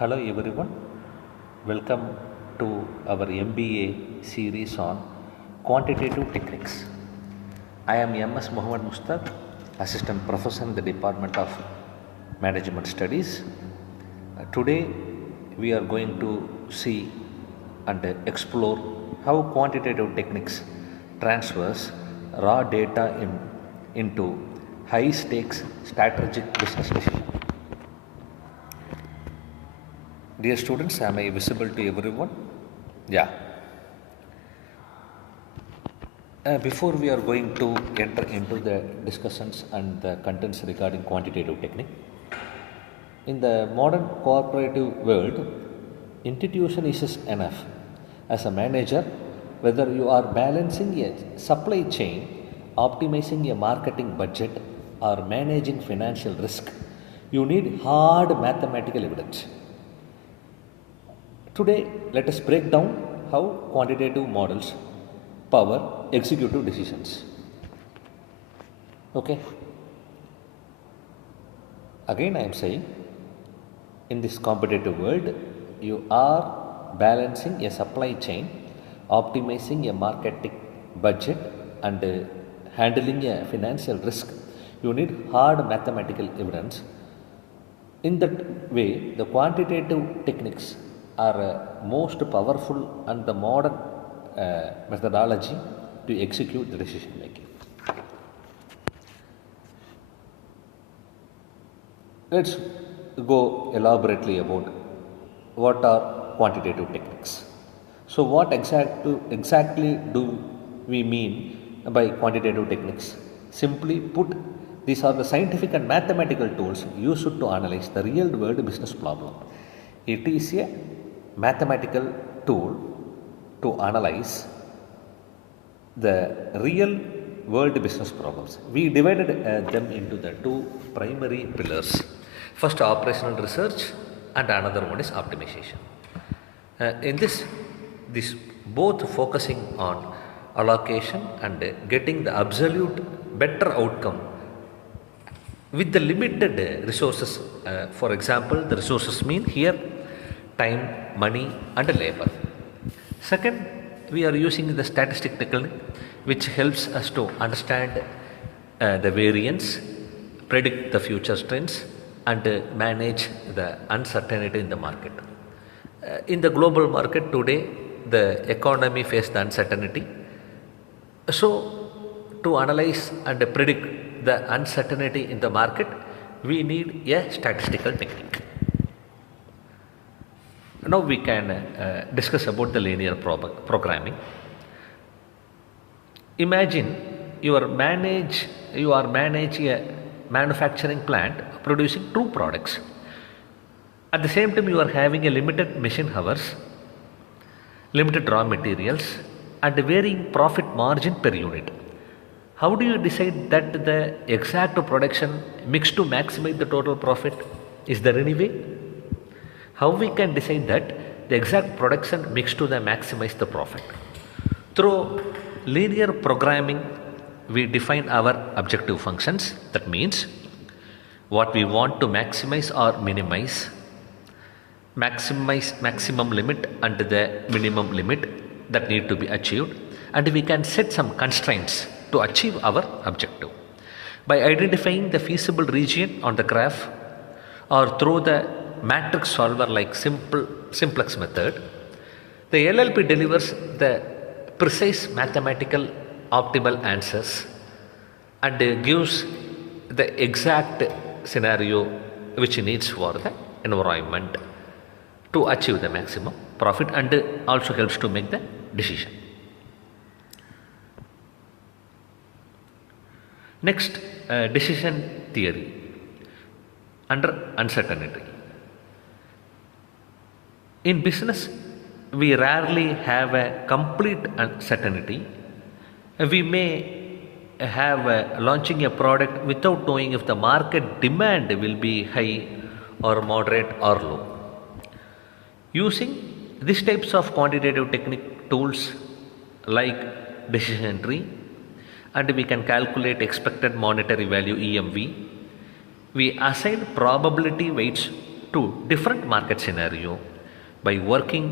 Hello everyone, welcome to our MBA series on Quantitative Techniques. I am MS Muhammad Mustaq, Assistant Professor in the Department of Management Studies. Today we are going to see and explore how quantitative techniques transfers raw data into high stakes strategic business decisions. Dear students, am I visible to everyone? Yeah. Before we are going to enter into the discussions and the contents regarding quantitative technique, in the modern cooperative world, institution is enough. As a manager, whether you are balancing a supply chain, optimizing a marketing budget, or managing financial risk, you need hard mathematical evidence. Today, let us break down how quantitative models power executive decisions. Okay. Again, I am saying, in this competitive world, you are balancing a supply chain, optimizing a marketing budget, and handling a financial risk. You need hard mathematical evidence. In that way, the quantitative techniques are most powerful and the modern methodology to execute the decision making. Let's go elaborately about what are quantitative techniques. So, what exactly do we mean by quantitative techniques? Simply put, these are the scientific and mathematical tools used to analyze the real world business problem. It is a mathematical tool to analyze the real world business problems. We divided them into the two primary pillars. First, operational research, and another one is optimization. In this both focusing on allocation and getting the absolute better outcome with the limited resources. For example, the resources mean here time, money, and labor. Second, we are using the statistic technique, which helps us to understand the variance, predict the future trends, and manage the uncertainty in the market. In the global market today, the economy faces the uncertainty. So, to analyze and predict the uncertainty in the market, we need a statistical technique. Now we can discuss about the linear programming. Imagine you are manage a manufacturing plant producing two products. At the same time, you are having a limited machine hours, limited raw materials, and varying profit margin per unit. How do you decide that the exact production mix to maximize the total profit? Is there any way? How we can decide that the exact production mix to the maximize the profit? Through linear programming, we define our objective functions. That means what we want to maximize or minimize, maximum limit and the minimum limit that need to be achieved, and we can set some constraints to achieve our objective by identifying the feasible region on the graph or through the matrix solver like simplex method. The LLP delivers the precise mathematical optimal answers and gives the exact scenario which needs for the environment to achieve the maximum profit, and also helps to make the decision. Next, decision theory under uncertainty. In business, we rarely have a complete uncertainty. We may have launching a product without knowing if the market demand will be high or moderate or low. Using these types of quantitative technique tools like decision tree, and we can calculate expected monetary value EMV. We assign probability weights to different market scenario by working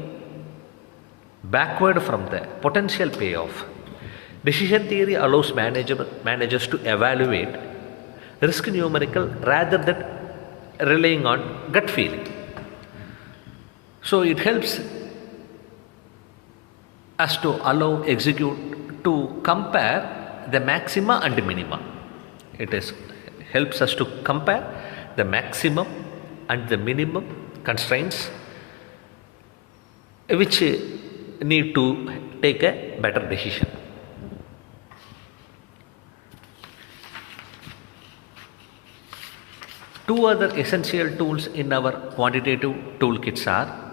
backward from the potential payoff. Decision theory allows managers to evaluate risk numerical rather than relying on gut feeling. So it helps us to allow execute to compare the maxima and minima. It is helps us to compare the maximum and the minimum constraints which need to take a better decision. Two other essential tools in our quantitative toolkits are